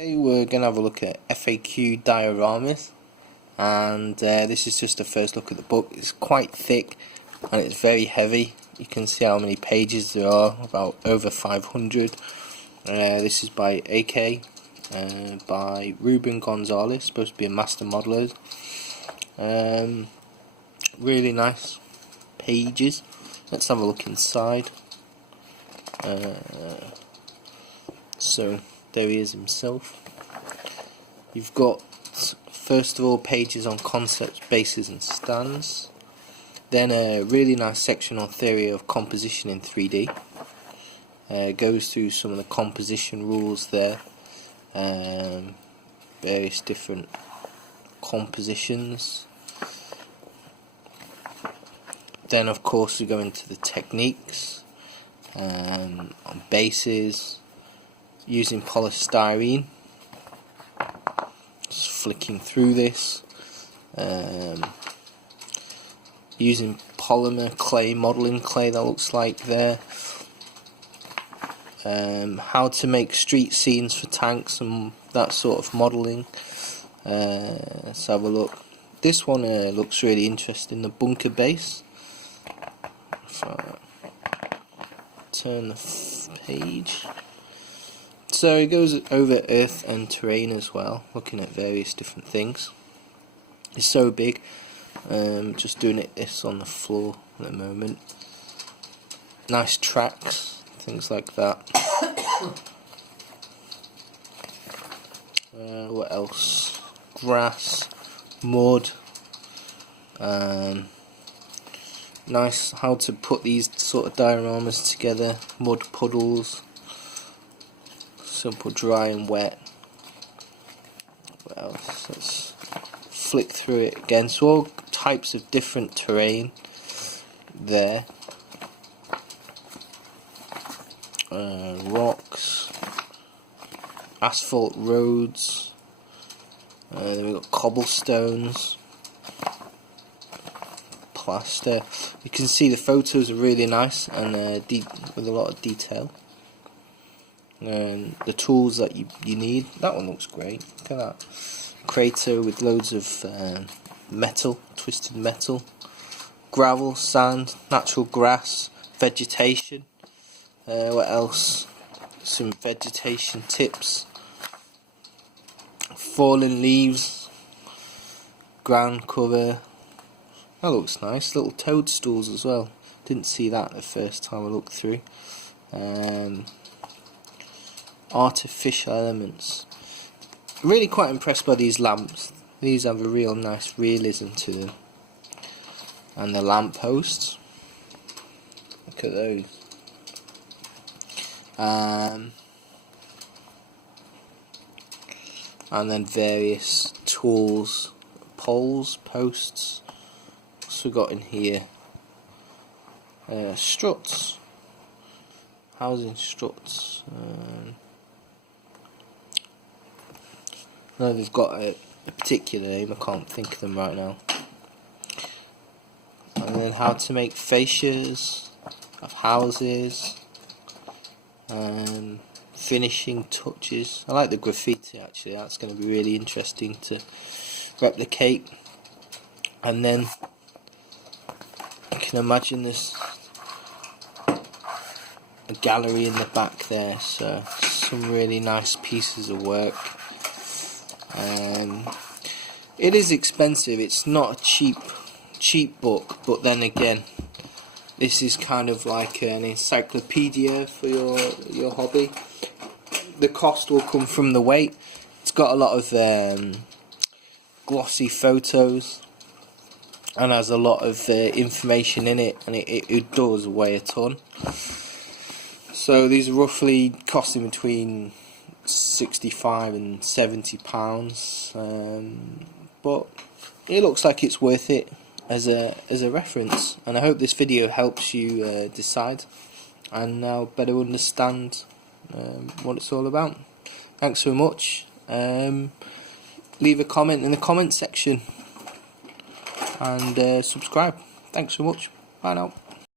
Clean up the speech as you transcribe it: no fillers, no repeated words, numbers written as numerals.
Today we're going to have a look at F.A.Q Dioramas, and this is just a first look at the book. It's quite thick and it's very heavy. You can see how many pages there are, about over 500. This is by A.K. By Ruben Gonzalez, supposed to be a master modeler. Really nice pages. Let's have a look inside. So there he is himself. You've got, first of all, pages on concepts, bases and stands. Then a really nice section on theory of composition in 3D. Goes through some of the composition rules there. Various different compositions. Then of course we go into the techniques on bases, using polystyrene, just flicking through this, using polymer clay, modelling clay, that looks like there, how to make street scenes for tanks and that sort of modelling. Let's have a look. This one looks really interesting, the bunker base. So, turn the page. So it goes over earth and terrain as well, looking at various different things. It's so big. Just doing this on the floor at the moment. Nice tracks, things like that. What else? Grass, mud. Nice how to put these sort of dioramas together. Mud puddles. Simple, dry and wet. What else? Let's flick through it again. So all types of different terrain there. Rocks, asphalt roads. Then we've got cobblestones, plaster. You can see the photos are really nice and with a lot of detail. The tools that you need. That one looks great. Look at that. Crater with loads of metal, twisted metal. Gravel, sand, natural grass, vegetation. What else? Some vegetation tips. Fallen leaves. Ground cover. That looks nice. Little toadstools as well. Didn't see that the first time I looked through. Artificial elements. I'm really quite impressed by these lamps. These have a real nice realism to them. And the lamp posts. Look at those. And then various tools, poles, posts. What's we got in here? Struts. Housing struts. No, they've got a particular name, I can't think of them right now. And then how to make fascias of houses, finishing touches. I like the graffiti actually, that's going to be really interesting to replicate. And then you can imagine there's a gallery in the back there, so some really nice pieces of work. It is expensive, it's not a cheap book, but then again, this is kind of like an encyclopedia for your hobby. The cost will come from the weight. It's got a lot of glossy photos and has a lot of information in it, and it does weigh a ton. So these are roughly costing between £65 and £70, but it looks like it's worth it as a reference, and I hope this video helps you decide and now better understand what it's all about. Thanks so much. Leave a comment in the comment section and subscribe. Thanks so much. Bye now.